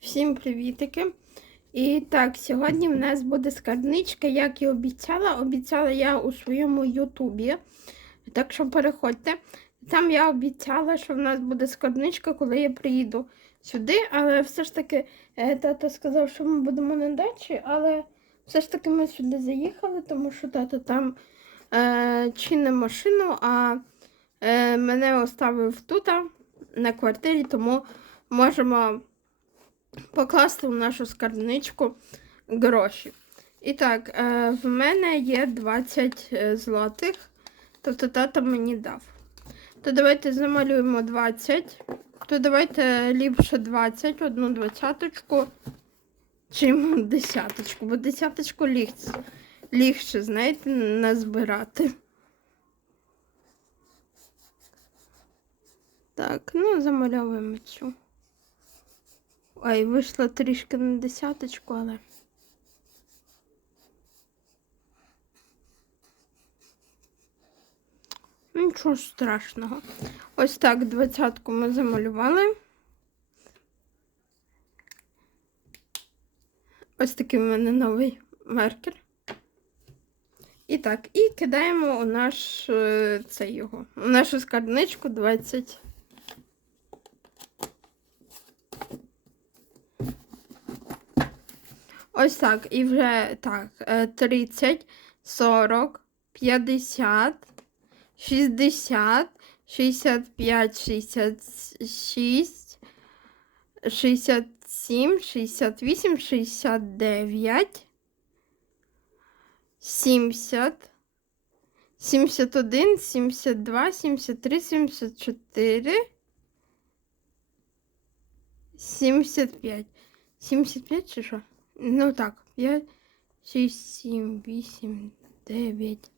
Всім привітики! І так, сьогодні в нас буде скарбничка, як і обіцяла. Обіцяла я у своєму Ютубі. Так що переходьте. Там я обіцяла, що в нас буде скарбничка, коли я приїду сюди. Але все ж таки е, тато сказав, що ми будемо на дачі, але все ж таки ми сюди заїхали, тому що тато там е, чинить машину, а е, мене оставив тут на квартирі, тому можемо покласти в нашу скарбничку гроші. І так, е, в мене є 20 е, злотих, тобто тато мені дав. То давайте замалюємо 20. То давайте ліпше 20, одну двадцяточку, чим десяточку, бо десяточку лігше, лігше знаєте, назбирати. Так, ну замальовуємо цю. Ой, вийшло трішки на десяточку, але. Нічого страшного. Ось так двадцятку ми замалювали. Ось такий в мене новий маркер. І так, і кидаємо у наш е, цей його, у нашу скарбничку 20. Ось так. І вже так. е, 30, 40, 50, 60, 65, 66, 67, 68, 69, 70, 71, 72, 73, 74, 75. 75 чи що? Ну так, 5, 6, 7, 8, 9,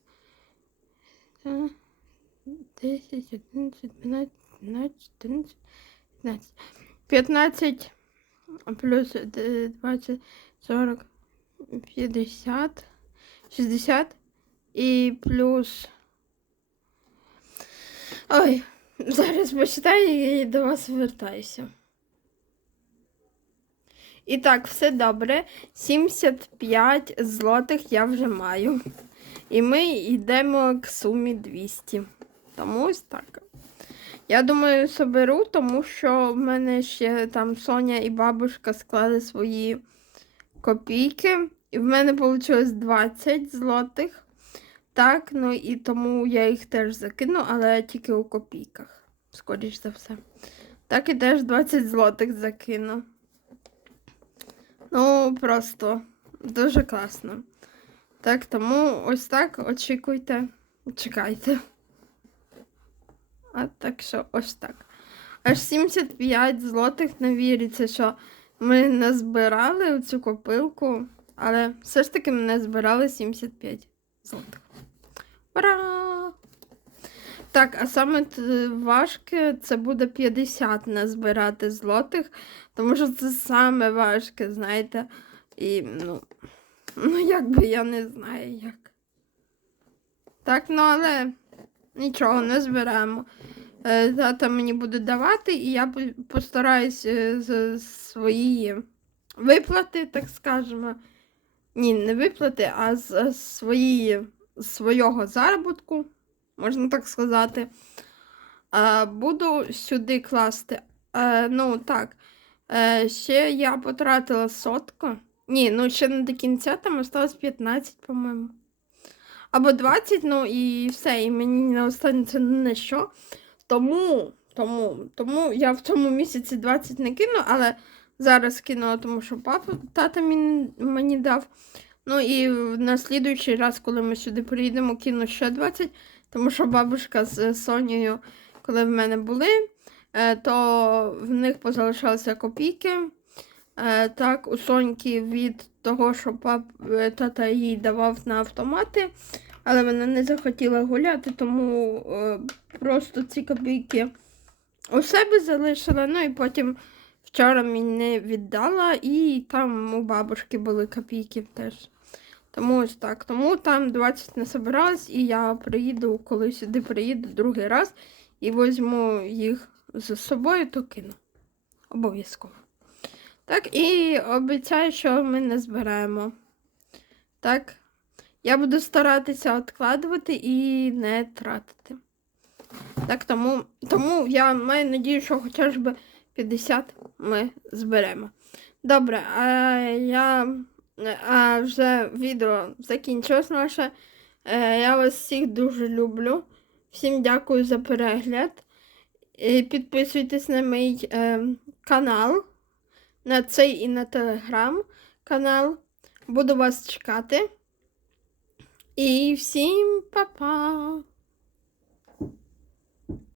10, 11, 12, 13, 14, 15. 15 плюс е, 20, 40, 50, 60 і плюс. Ой, зараз почитаю і до вас вертаюся. І так, все добре. 75 злотих я вже маю. І ми йдемо к сумі 200. Тому ось так. Я думаю, соберу, тому що в мене ще там Соня і бабушка склали свої копійки. І в мене вийшло 20 злотих. Так, ну і тому я їх теж закину, але тільки у копійках, скоріш за все. Так і теж 20 злотих закину. Ну, просто дуже класно. Так, тому ось так очікуйте, чекайте. А так що ось так. Аж 75 злотих не віриться, що ми не збирали цю копилку, але все ж таки ми не збирали 75 злотих. Так, а саме важке це буде 50 назбирати злотих, тому що це саме важке, знаєте. І, ну, ну, якби я не знаю як. Так, ну але нічого, не зберемо. Е, Тата мені буде давати, і я по- постараюсь е, з свої виплати, так скажемо. Ні, не виплати, а з свої, свого заробітку, можна так сказати. Е, Буду сюди класти. Е, Ну, так. Е, Ще я потратила сотку. Ні, ну ще не до кінця, там осталось 15, по-моєму. Або 20, ну і все, і мені не останеться на що. Тому, тому, тому я в цьому місяці 20 не кину, але зараз кину, тому що папа тата мені, мені дав. Ну і на слідуючий раз, коли ми сюди приїдемо, кину ще 20, тому що бабушка з Сонією, коли в мене були, е, то в них позалишалися копійки. Е, Так, у Соньки від того, що пап, е, тата їй давав на автомати, але вона не захотіла гуляти, тому е, просто ці копійки у себе залишила. Ну і потім вчора мені віддала, і там у бабушки були копійки теж. Тому ось так. Тому там 20 не собиралась, і я приїду, коли сюди приїду другий раз і візьму їх з собою, то кину. Обов'язково. Так, і обіцяю, що ми не зберемо. Так. Я буду старатися відкладувати і не тратити. Так, тому, тому я маю надію, що хоча б 50 ми зберемо. Добре, а я а вже відео закінчилось наше. Е, Я вас всіх дуже люблю. Всім дякую за перегляд. І підписуйтесь на мій е, канал, на цей і на телеграм канал. Буду вас чекати. І всім па-па!